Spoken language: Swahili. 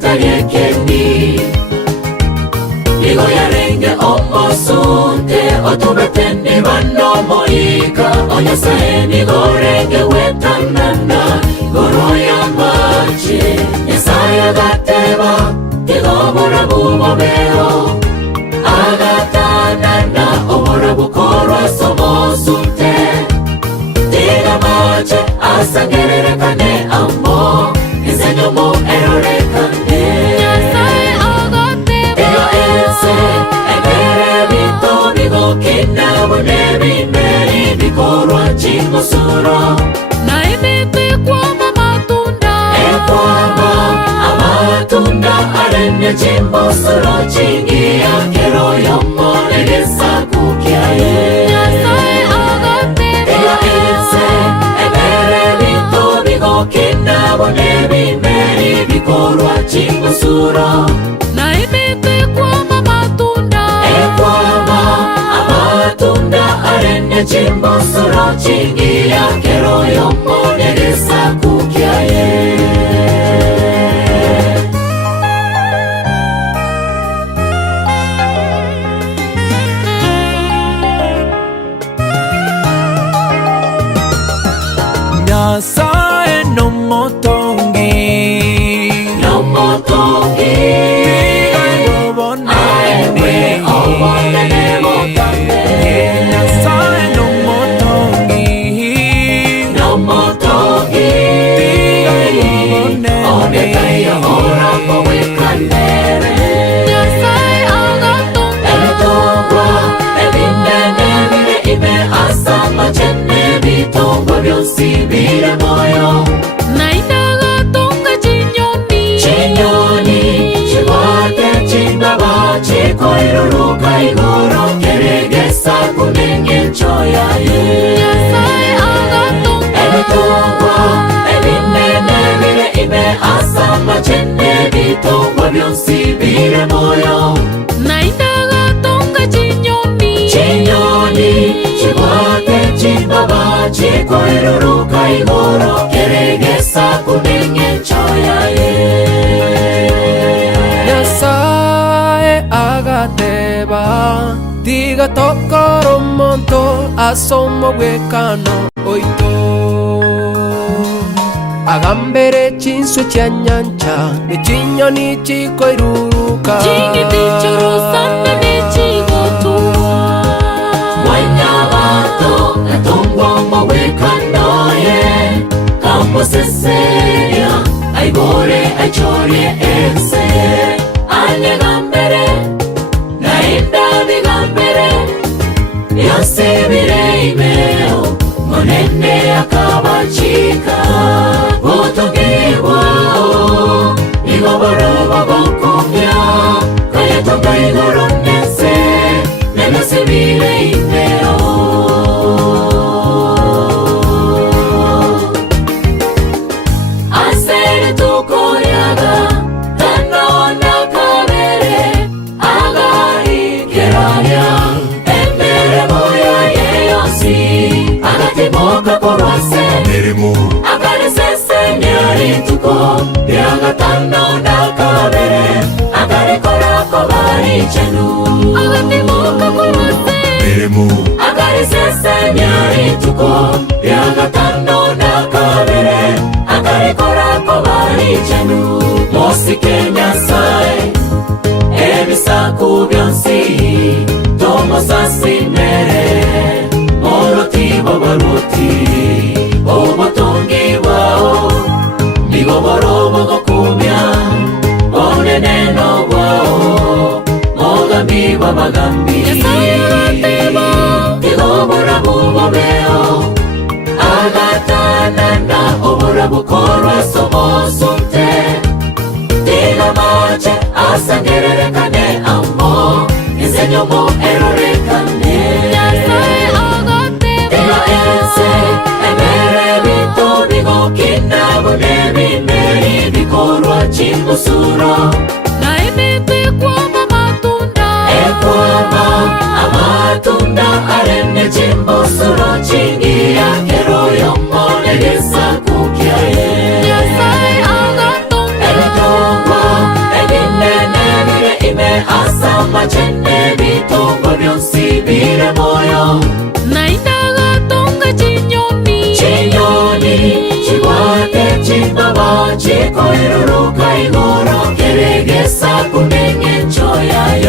tariekeni Igo yarenge omosunte Otubetendi bando moika Onyasaye nigo renge wetanana Goro ya machi Yesaya gateba Igo morabu mobeo Agatanana Omorabu korwa somosunte Diga machi Asangerere kane amo Isenyomo erore kane Yesaya agateba Igo ese Emere bito bigo kina Bunebi meri bikorwa chingosuro Na imete kwa matunda Ekwama amatunda Arenya chimbosuro chingi Akero yomo negesa kukiaye Yesaya agateba Igo ese Emere bito bigo kina Bunebi meri bikorwa chingosuro Na imete kwa matunda Ekwama amatunda Arenya chimbosuro chingi Akero yomo negesa kukiaye Nyasaye no motongi Diga obone Aewe obone nebotane Nyasaye no motongi Diga obone Onekaya ora mowekandere Yesaya agateba Ebitongwa ebinene ime asama chene bitongwa byonsi bire moyo Na inagatonga chinyoni Chinyoni chigwate chingaba chikoiruruka igoro keregesa kunenge choyaye Yesaya agateba Ebitongwa ebinene bire ime asama chene bitongwa byonsi bire moyo Na inagatonga chinyoni Chinyoni chigwate chingaba chikoiruruka igoro keregesa kunenge choyaye Nyasaye agateba Diga tokoro monto Asomo gwekano oito Agambere chinswe chia nyancha Ne chinyoni chiko iruruka Chingiti churusana nechigotua Wanyabato natongwa mawekanoye Kambo seseya aigore aichorie ese Anye gambere na inda bigambere Yose bire imeo monene akabachika Botogiwa igoboro bagokumya Kayatonga igoro nese Nenose bire imeo Asere tukoyaga Tanona kabere Agari keraya Emere moya yeyosi Agatimoka korwase Agari sese nyari tuko Yaga tanona kabere Agari korako bari chenu Agatimoka korwase Agari sese nyari tuko Yaga tanona kabere Agari korako bari chenu Mosi Kenya sae Ebisaku byonsi Tomo sasi mere Moroti babaruti Obotongi wao Migoboro mogokumya Oneneno wao Mogambi babagambi Yesaya agateba Igobora bubobeo Agatanana obora bukorwa somosunte Diga mache asangerere kane amo Isenyomo erore kane Yesaya agateba Diga ese emere bito bigo kina Bunebi meri bikorwa chingosuro Na imete kwa matunda Ekwama amatunda Arenya chimbosuro chingi Akero yomo negesa kukiaye Yesaya agateba Ebitongwa koiruruka igoro keregesa kunengecho yayo